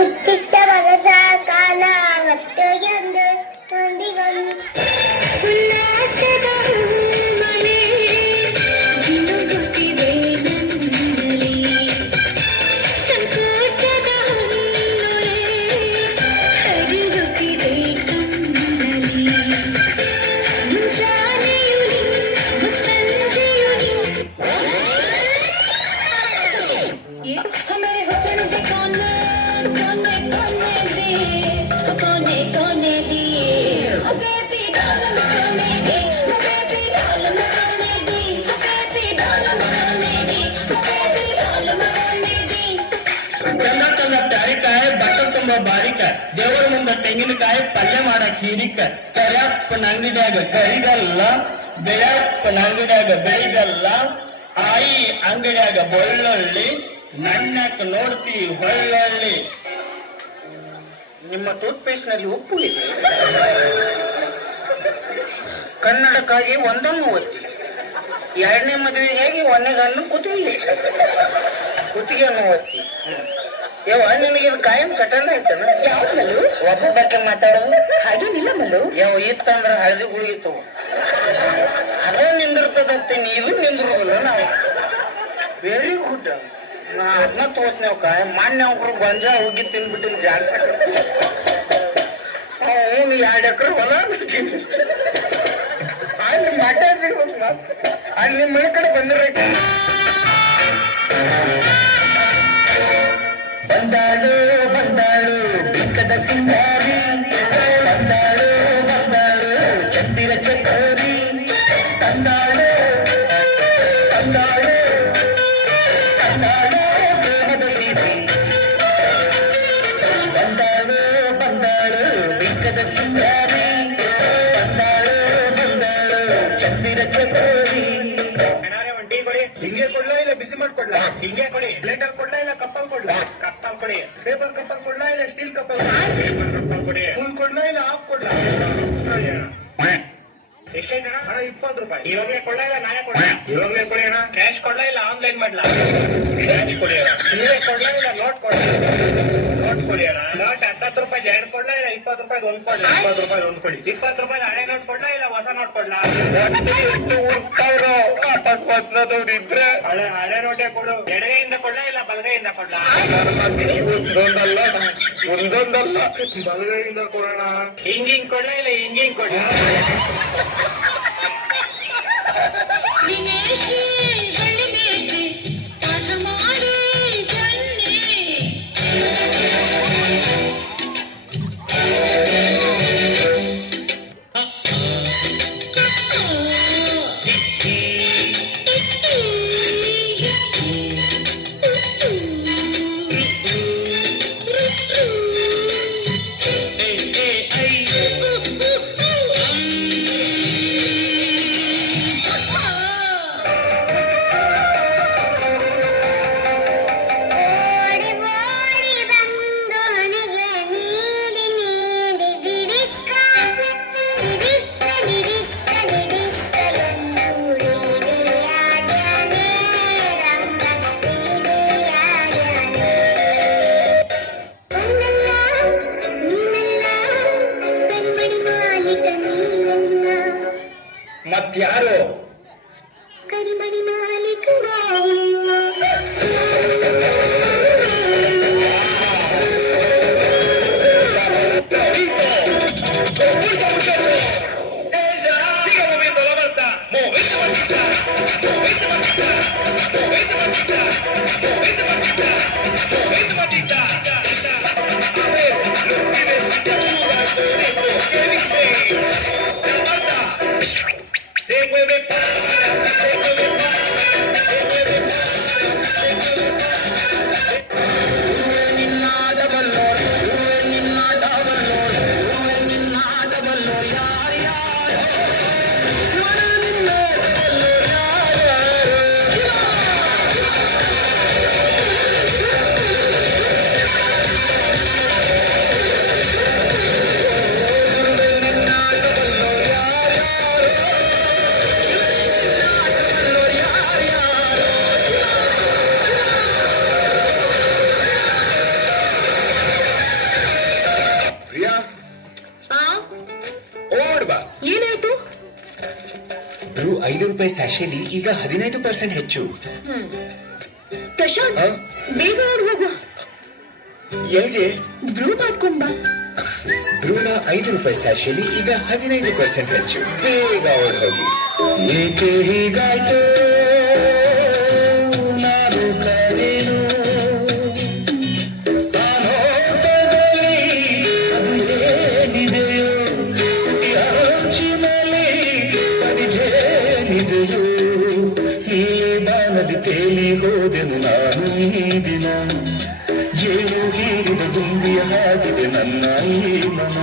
ಉತ್ತಿಟ್ಟ ಮನಸ ಕಾಲ ಹೊಟ್ಟೆಗೆಂದು ಹೊಂದಿಗೊಂಡು ಉಲ್ಲಾಸದ ಮಳೆ ಜಿನುಗುತ್ತಿದೆ ನನ್ನಲ್ಲಿ ಸಂಕೋಚದ ಹೊನ್ನೊಳೆ ಹರಿಯುತ್ತಿದೆ ಕಣ್ಣಲ್ಲಿ ಮುಂಜಾನೆಯುಲಿ ಮುಸ್ಸಂಜೆಯುಲಿ हमारे हुस्न के कोने कोने कोने दे कोने कोने दिए ओ बेबी डाल मसाले दे ओ बेबी डाल मसाले दे ओ बेबी डाल मसाले दे ओ बेबी डाल मसाले दे ಚಂದ ಚಂದ ಪ್ಯಾರಿಕಾಯಿ ಬಟ್ಟ ತುಂಬ ಬಾರಿಕಾಯಿ ದೇವರ ಮುಂದ ತೆಂಗಿನಕಾಯಿ ಪಲ್ಯ ಮಾಡಕ್ ಹೀರಿಕಾಯಿ ಕರಿಯಪ್ಪನ ಅಂಗಡಿಯಾಗ ಕರಿಗಲ್ಲ ಬೆಳಪ್ಪನ ಅಂಗಡಿಯಾಗ ಬೆಳಿಗಲ್ಲ ಆಯಿ ಅಂಗಡಿಯಾಗ ಬೆಳ್ಳುಳ್ಳಿ ನನ್ನಕ್ ನೋಡ್ತಿ ಹೊಳ್ಳೊಳ್ಳಿ. ನಿಮ್ಮ ಟೂತ್ ಪೇಸ್ಟ್ ನಲ್ಲಿ ಉಪ್ಪು ಇದೆ. ಕನ್ನಡಕ್ಕಾಗಿ ಒಂದನ್ನು ಒತ್ತಿ, ಎರಡನೇ ಮದುವೆಗಾಗಿ ಒಂದೇ ಗಂಡು ಕುತ್ತಿಗೆಯನ್ನು ಒತ್ತಿ. ಯಾವ ನಿನಗೆ ಇದು ಕಾಯಂ ಸಟಲ್ ಆಯ್ತಾನ? ಯಾವ ಮಲ್ಲು ಒಬ್ಬ ಬಗ್ಗೆ ಮಾತಾಡೋದು ಹಾಗೇನಿಲ್ಲ ಮಲ್ಲು. ಯಾವ ಇತ್ತಂದ್ರ ಹಳದಿ ಗುಳಿಗಿತ್ತು ಅದೇ ನಿಂದಿರ್ತದತ್ತೆ, ನೀರು ನಿಂದಿರೋಲ್ಲ. ನಾವು ವೆರಿ ಗುಡ್. ನಾ ಅದನ್ನ ತೋರ್ಸ್ನೇವ್ ಕಾಯ ಮಾನ್ಯ ಅವ್ರು ಗೊಂಜಾ ಹೋಗಿ ತಿನ್ಬಿಟ್ಟಿನ ಜಾಡ್ಸಕ ಅವ್ನು 2 ಎಕರೆ ಹೊಲ ಅಲ್ಲಿ ಮಠ ಸಿಗ್ಬೇಕು. ಅಲ್ಲಿ ನಿಮ್ಮ ಮನೆ ಕಡೆ ಬಂದಿರ್ಬೇಕು. ಬಂದಾಳು ಬಂದಾಳು ಬಿಕ್ಕದ ಸಿಂಗಾರಿ, ಬಂದಾಳು ಬಂದಾಳು ಚಂದಿರ ಚಕೋರಿ, ತಂದಾಳು ತಂದಾಳು ತಂದಾಳು ದೇಹದ ಸೀರೆ, ಬಂದಾಳು ಬಂದಾಳು ಬಿಕ್ಕದ ಸಿಂಗಾರಿ, ಬಂದಾಳು ಬಂದಾಳು ಚಂದಿರ ಚಕೋರಿ. ಟೀ ಕೊಡಿ. ಹಿಂಗೆ ಕೊಡ್ಲಾ ಇಲ್ಲ ಬಿಸಿ ಮಾಡ್ಕೊಡ್ಲಾ? ಹಿಂಗೆ ಕೊಡಿ. ಪ್ಲೇಟಲ್ಲಿ ಕೊಡ್ಲಾ ಇಲ್ಲ ಕಪ್ಪಲ್ ಕೊಡ್ಲಾ? ಕಪ್ಪಲ್ ಕೊಡಿ. ಪೇಪರ್ ಕಪ್ಪಲ್ ಕೊಡ್ಲಾ ಇಲ್ಲ ಸ್ಟೀಲ್ ಕಪ್ಪಲ್? ಪೇಪರ್ ಕಪ್ಪಲ್ ಕೊಡಿ. ಫುಲ್ ಕೊಡ್ಲಾ ಇಲ್ಲ ಹಾಫ್ ಕೊಡ್ಲಾ? ಎಷ್ಟೈತೆ ಅಣ್ಣ? 20 ರೂಪಾಯಿ. ಇವಾಗಲೇ ಕೊಡ್ಲಾ ಇಲ್ಲ ನಾಳೆ ಕೊಡ್ಲಾ? ಇವಾಗಲೇ ಕೊಡಿ ಅಣ್ಣ. ಕ್ಯಾಶ್ ಕೊಡ್ಲಾ ಇಲ್ಲ ಆನ್ಲೈನ್ ಮಾಡ್ಲಾ? ಕ್ಯಾಶ್ ಕೊಡಿ ಅಣ್ಣ. ಇಲ್ಲೇ ಕೊಡ್ಲಾ ಇಲ್ಲ ನೋಟ್ ಕೊಡ್ಲಾ? ನೋಟ್ ಕೊಡಿ ಅಣ್ಣ. ನೋಟ್ 10 ರೂಪಾಯಿ 2 ಕೊಡ್ಲಾ ಇಲ್ಲ 20 ರೂಪಾಯಿ 1 ಕೊಡ್ಲಾ? 20 ರೂಪಾಯಿ 1 ಕೊಡಿ. 20 ರೂಪಾಯಿ ಹಳೆ ನೋಟ್ ಕೊಡ್ಲಾ ಇಲ್ಲ ಹೊಸ ನೋಟ್ ಕೊಡ್ಲಾ? ಇದ್ರೆ ಹಳೆ ನೋಟೇ ಕೊಡು. ಎಡಗೈಯಿಂದ ಕೊಡ್ಲಾ ಇಲ್ಲ ಬಲಗೈಯಿಂದ ಕೊಡ್ಲಾ? ಒಂದೊಂದಲ್ಲ ಒಂದೊಂದಲ್ಲ ಬಲಗೈಯಿಂದ ಕೊಡೋಣ. ಹಿಂಗಿಂಗ್ ಕೊಡ್ಲಾ ಇಲ್ಲ ಹಿಂಗಿಂಗ್ ಕೊಡ್ಲಾ? ದಿನೇಶಿ ಹಳ್ಳಿಮೇಶಿ ಪಾಠ ಮಾಡಿ ಜನ್ನಿ ₹5 ಸ್ಯಾಶೆಲಿ ಈಗ 15% ಹೆಚ್ಚು. ಪ್ರಶಾಂತ್, ಆ? ಬೇಗ ಓಡ್ ಹೋಗು. ಎಲ್ಲಿಗೆ? ಬ್ರೂ ಮಾಡ್ಕೊಂಡ್ ಬಾ. ಬ್ರೂನ ₹5 ಸ್ಯಾಶೆಲಿ ಈಗ 15% ಹೆಚ್ಚು. ಬೇಗ ಓಡ್ ಹೋಗಿ. ಏಕೆ ಹೀಗಾಯ್ತು ನಾನು ಕರೆನು ತಾನೋಟದಲ್ಲಿ ಅದೇನಿದೆಯೋ ಅಂಚಿನಲ್ಲಿ ಸರಿಜೇನಿದೆಯೋ ಈ ಬಾನಲಿ ತೇಲಿ ಹೋದೆನು ನಾನು ಈ ದಿನ ಜೇನು ಹೀರಿದ ಗುಂಡಿಯ ಹಾಗಿದೆ ನನ್ನ ಈ ಮನ.